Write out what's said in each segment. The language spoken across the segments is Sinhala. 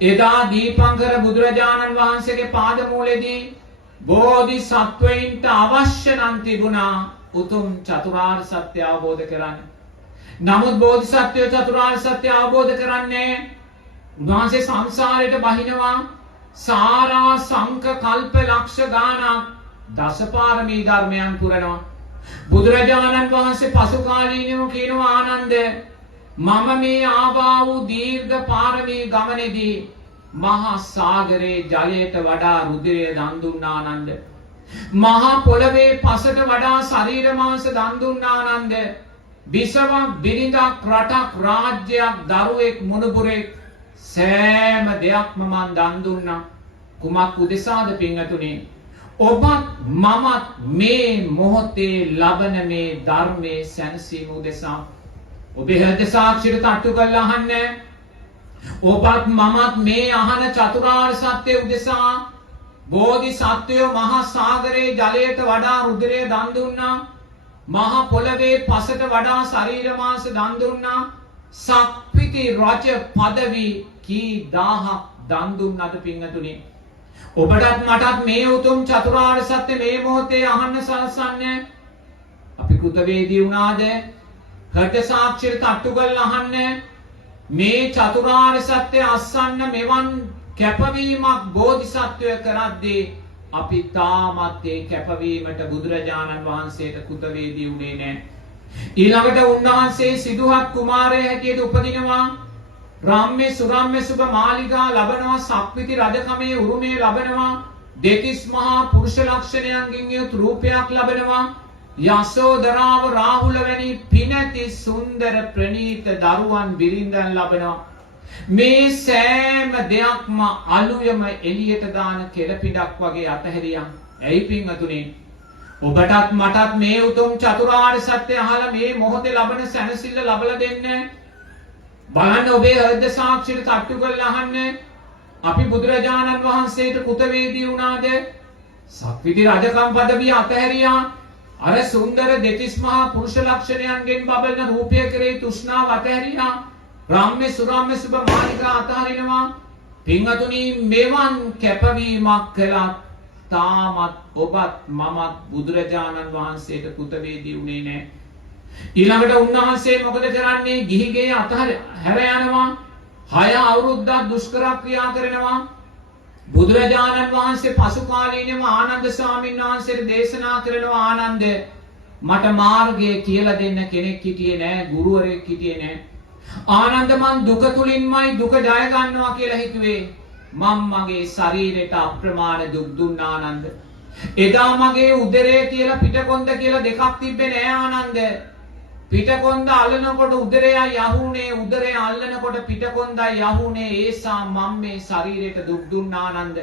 එදා දීපංකර බුදුරජාණන් වහන්සේගේ පාදමූලෙදී බෝධිසත්වයින්ට අවශ්‍ය නම් තිබුණා උතුම් චතුරාර්ය සත්‍ය අවබෝධ කරගන්න. නමුත් බෝධිසත්වයෝ චතුරාර්ය සත්‍ය අවබෝධ කරන්නේ උන්වහන්සේ සංසාරයට බහිනවා සාරා සංක කල්ප ලක්ෂ ගානක් දසපාරමී ධර්මයන් පුරනවා. බුදුරජාණන් වහන්සේ පසු කාලීනව කියනවා ආනන්ද මම මේ ආවා වූ දීර්ඝ පාරමී ගමනේදී මහා සාගරයේ ජලයට වඩා රුධිරය දන් දුන්නා ආනන්ද. මහා පොළවේ පසට වඩා ශරීර මාංශ දන් දුන්නා ආනන්ද. විසවක් බිරිඳක් රටක් රාජ්‍යයක් දරුවෙක් මුණුබුරෙක් සෑම දෙයක්ම මන් දන් දුන්නා. කුමක් උදෙසාද පින්වතුනි? ඔබත් මමත් මේ මොහොතේ ලබන මේ ධර්මයේ සැනසීම උදෙසා. ඔබේ හෘද සාක්ෂියට තට්ටු කරලා අහන්නේ. ඔබත් මමත් මේ අහන චතුරාර්ය සත්‍ය උදෙසා බෝධිසත්වයෝ මහා සාගරයේ ජලයට වඩා රුධිරය දන් දුන්නා. මහා පොළවේ පසට වඩා ශරීර මාංශ දන් දුන්නා. සක්විති රජ පදවි කී දහහක් දන් දුන්නද පින්වතුනි? ඔබටත් මටත් මේ උතුම් චතුරාර්ය සත්‍ය මේ මොහොතේ අහන්න සලසන්නේ. අපි කෘතවේදී වුණාද? හෘද සාක්ෂියට තට්ටු කරලා අහන්නේ. මේ චතුරාර්ය සත්‍ය අස්සන්න මෙවන් කැපවීමක් බෝධිසත්වය කරද්දී අපි තාමත් ඒ කැපවීමට බුදුරජාණන් වහන්සේට කෘතවේදී වුණේ නැහැ. ඊළඟට උන්වහන්සේ සිදුහත් කුමාරය හැටියට උපදිනවා. රාම්‍ය සුරාම්‍ය සුභ මාලිගා ලබනවා. සක්විති රජකමේ උරුමය ලබනවා. දෙතිස් මහා පුරුෂ ලක්ෂණයන්ගෙන් යුත් රූපයක් ලබනවා. යසෝදරාව රාහුල වැනි පිනැති සුන්දර ප්‍රණීත දරුවන් බිරිඳන් ලබනවා. මේ සෑම දෙයක්ම අලුයම එළියට දාන කෙළපිඩක් වගේ අතහැරියා. ඇයි පින්වතුනි? ඔබටත් මටත් මේ උතුම් චතුරාර්ය සත්‍ය අහලා මේ මොහොතේ ලබන සැනසෙල්ල ලබලා දෙන්න. බලන්න ඔබේ හෘද සාක්ෂියට තට්ටු කරලා අහන්න. අපි බුදුරජාණන් වහන්සේට කෘතවේදී වුණාද? සක්විති රජකම් පදවිය අතහැරියා. අර සුන්දර දෙතිස් මහා පුරුෂ ලක්ෂණයන්ගෙන් බබලන රූපය කෙරෙහි තෘෂ්ණාව අතහැරියා. රාම්‍ය සුරාම්‍ය සුභ මාලිගා අතහරිනවා. පින්වතුනි මෙවන් කැපවීමක් කළත් තාමත් ඔබත් මමත් බුදුරජාණන් වහන්සේට කෘතවේදී වුණේ නැහැ. ඊළඟට උන්වහන්සේ මොකද කරන්නේ? ගිහිගේ හැර යනවා. 6 අවුරුද්දක් දුෂ්කර ක්‍රියා කරනවා. බුදුරජාණන් වහන්සේ පසු කාලීනව ආනන්ද ස්වාමීන් වහන්සේට දේශනා කරනවා. ආනන්ද මට මාර්ගය කියලා දෙන්න කෙනෙක් හිටියේ නැහැ, ගුරුවරයෙක් හිටියේ නැහැ. ආනන්ද මං දුක තුලින්මයි දුක ජය ගන්නවා කියලා හිතුවේ. මම මගේ ශරීරයට අප්‍රමාණ දුක් දුන්නා ආනන්ද. එදා මගේ උදරය කියලා පිටකොන්ද කියලා දෙකක් තිබ්බේ නෑ ආනන්ද. පිටකොන්ද අල්ලනකොට උදරය යහුනේ, උදරය අල්ලනකොට පිටකොන්දයි යහුනේ. ඒසා මම මේ ශරීරයට දුක් දුන්නා ආනන්ද.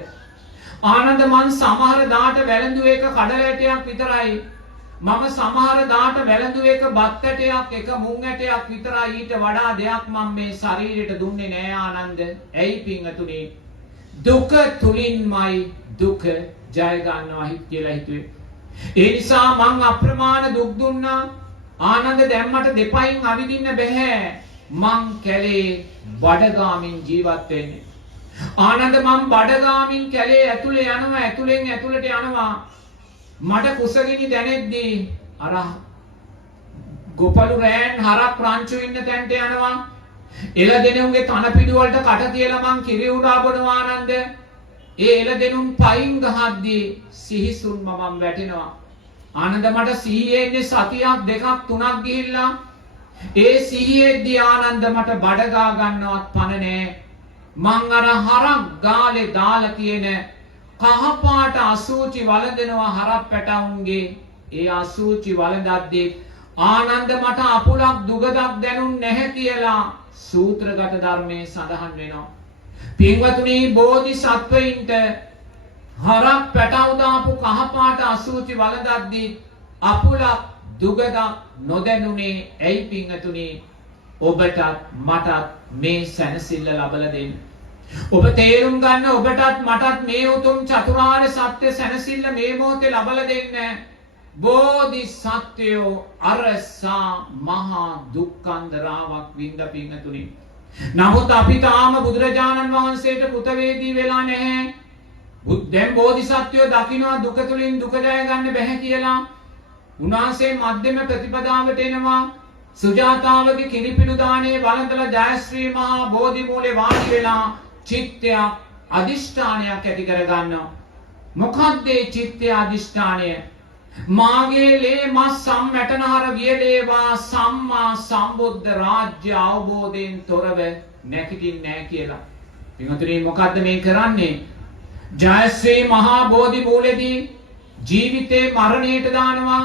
ආනන්ද මං සමහර දාට වැළඳුවේ එක කඩල ඇටයක් විතරයි. මම සමහර දාට වැළඳුවේ එක බත් ඇටයක්, එක මුං ඇටයක් විතරයි. ඊට වඩා දෙයක් මම මේ ශරීරයට දුන්නේ නෑ ආනන්ද. ඇයි පින්වතුනි? දුක තුලින්මයි දුක ජය ගන්නවා කියලා හිතුවේ. ඒ නිසා මං අප්‍රමාණ දුක් දුන්නා. ආනන්ද දැම්මට දෙපයින් අවිදින්න බෑ. මං කැලේ බඩගාමින් ජීවත් වෙන්නේ. ආනන්ද මං බඩගාමින් කැලේ ඇතුලේ යනවා, ඇතුලෙන් ඇතුලට යනවා. මට කුසගිනි දැනෙද්දී අර ගොපලු රෑන් හරක් රංචු ඉන්න තැනට යනවා. එළදෙනුන්ගේ තන පිඩු වලට කට කියලා මං කිරි උඩා බොනවා ආනන්ද. ඒ එළදෙනුන් පයින් ගහද්දී සිහිසුන්ම මම වැටෙනවා. ආනන්ද මට සිහියේ ඉන්නේ සතියක් දෙකක් තුනක් ගිහිල්ලා. ඒ සිහියේදී ආනන්ද මට බඩ ගා ගන්නවත් පණ නෑ. මං අර හරක් ගාලේ දාලා තියෙන කහපාට අසූචි වළඳනවා හරක් පැටවුන්ගේ. ඒ අසූචි වළඳද්දී ආනන්ද මට අපුලක් දුගදක් දැනුන් නැහැ කියලා සූත්‍රගත ධර්මයේ සඳහන් වෙනවා. පින්වතුනි බෝධිසත්වයින්ට හරක් පැටව දාපු කහපාට අසූචි වළඳද්දී අපුලක් දුගදක් නොදැනුනේ ඇයි පින්වතුනි? ඔබටත් මටත් මේ සැනසෙල්ල ලබලා දෙන්න. ඔබ තේරුම් ගන්න ඔබටත් මටත් මේ උතුම් චතුරාර්ය සත්‍ය සැනසෙල්ල මේ මොහොතේ ලබලා දෙන්න. බෝධිසත්වයෝ අරසා මහා දුක්ඛන්දරාවක් වින්ද පින්වතුනි. නමුත් අපි තාම බුදුරජාණන් වහන්සේට කෘතවේදී වෙලා නැහැ. දැන් බෝධිසත්වයෝ දකිනවා දුක තුලින් දුක ජය ගන්න බැහැ කියලා. උන්වහන්සේ මධ්‍යම ප්‍රතිපදාවට එනවා. සුජාතාවගේ කිරිපිඩු දානේ වළඳලා ජයශ්‍රී මහා බෝධි මූලේ වාඩි වෙලා චිත්තය අදිෂ්ඨානයක් ඇති කරගන්නවා. මොකක්ද මේ චිත්තය අදිෂ්ඨානය? මාගේ ලේ මස් සම්මැටනහර වියලේවා සම්මා සම්බුද්ධ රාජ්‍ය අවබෝධයෙන් තොරව නැගිටින්නේ නැහැ කියලා. පින්වතුනි මොකද්ද මේ කරන්නේ? ජයශ්‍රී මහා බෝධි මූලෙදී ජීවිතේ මරණයට දානවා.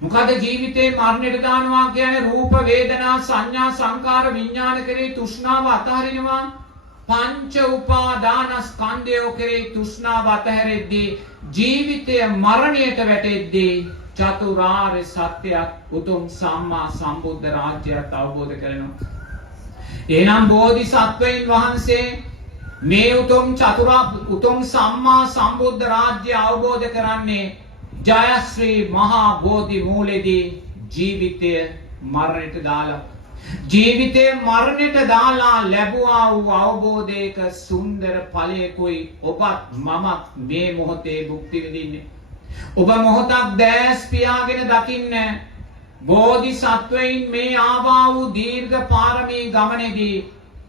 මොකද ජීවිතේ මරණයට දානවා කියන්නේ රූප වේදනා සංඥා සංකාර විඥාන කෙරෙහි තෘෂ්ණාව අතහරිනවා. පංච උපාදානස්කන්ධය කෙරෙහි තෘෂ්ණාව අතහැරෙද්දී ජීවිතය මරණයට වැටෙද්දී චතුරාර්ය සත්‍යයක් උතුම් සම්මා සම්බුද්ධ රාජ්‍යයත් අවබෝධ කරනවා. එනම් බෝධිසත්වයන් වහන්සේ මේ උතුම් සම්මා සම්බුද්ධ රාජ්‍ය අවබෝධ කරන්නේ ජයශ්‍රී මහා බෝධි මූලෙදී ජීවිතය මරණයට දාලා ජීවිතේ මරණයට දාලා ලැබුවා වූ අවබෝධයක සුන්දර ඵලයකුයි ඔබත් මමත් මේ මොහොතේ භුක්ති විඳින්නේ. ඔබ මොහොතක් දැස් පියාගෙන දකින්න. බෝධිසත්වයින් මේ ආවා වූ දීර්ඝ පාරමී ගමනේදී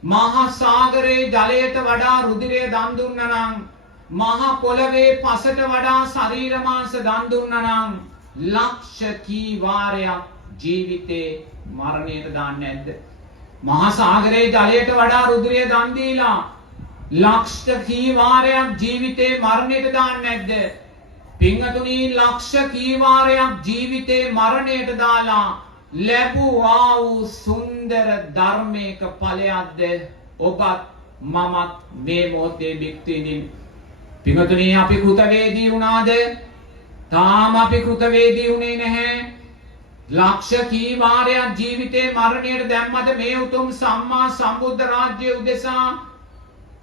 මහා සාගරයේ ජලයට වඩා රුධිරය දන් දුන්නා නම් මහා පොළවේ පසට වඩා ශරීර මාංශ දන් දුන්නා නම් ලක්ෂ කී වාරයක් ජීවිතේ මරණයට දාන්නේ නැද්ද? මහා සාගරයේ ජලයට වඩා රුධිරය දන් දීලා ලක්ෂ කී වාරයක් ජීවිතේ මරණයට දාන්නේ නැද්ද? පින්වතුනි ලක්ෂ කී වාරයක් ජීවිතේ මරණයට දාලා ලැබුවා වූ සුන්දර ධර්මයක ඵලයක්ද ඔබත් මමත් මේ මොහොතේ භුක්ති විඳින්නේ. පින්වතුනි අපි කෘතවේදී වුණාද? තාම අපි කෘතවේදී වුණේ නැහැ. ලක්ෂ කී වාරයක් ජීවිතේ මරණයට දැම්මද මේ උතුම් සම්මා සම්බුද්ධ රාජ්‍ය උදෙසා?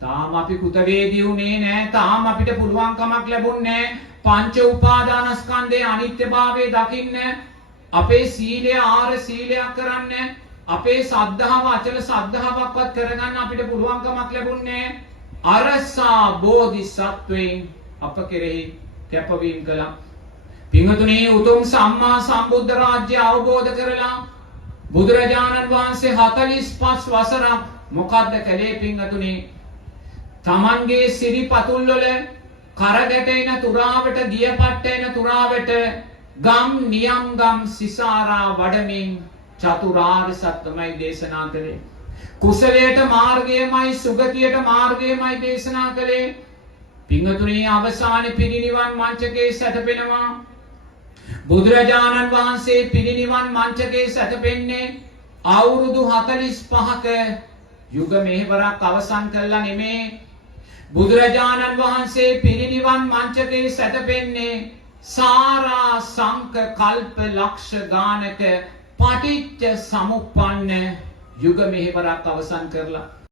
තාම අපි කෘතවේදී වුණේ නැහැ. තාම අපිට පුළුවන්කමක් ලැබුණේ නැහැ. පංච උපාදානස්කන්ධයේ අනිත්‍යභාවය දකින්න. අපේ සීලය ආර සීලයක් කරන්න. අපේ සද්ධාව අචල සද්ධාවක්වත් කරගන්න අපිට පුළුවන්කමක් ලැබුණේ නැහැ. අරසා බෝධිසත්වයන් අප කෙරෙහි කැපවීම කළා. පින්වතුනි උතුම් සම්මා සම්බුද්ධ රාජ්‍ය අවබෝධ කරලා බුදුරජාණන් වහන්සේ 45 වසරක් මොකද්ද කළේ? පින්වතුනි තමන්ගේ සිරිපතුල් වල කරගැටෙන තුරාවට දියපට්ටෙන තුරාවට ගම් නියම් ගම් සිසාරා වඩමින් චතුරාර්ය සත්‍යමයි දේශනා කළේ. කුසලයට මාර්ගයමයි සුගතියට මාර්ගයමයි දේශනා කළේ. පින්වතුනි අවසානයේ පිරිනිවන් මංචකේ සැතපෙනවා. බුදුරජාණන් වහන්සේ පිරිනිවන් මංචකේ සැතපෙන්නේ අවුරුදු 45ක යුග මෙහෙවරක් අවසන් කළා නෙමේ. බුදුරජාණන් වහන්සේ පිරිනිවන් මංචකේ සැතපෙන්නේ සාරා සංක කල්ප ලක්ෂ ගානක පටිච්ච සමුප්පන්න යුග මෙහෙවරක් අවසන් කරලා.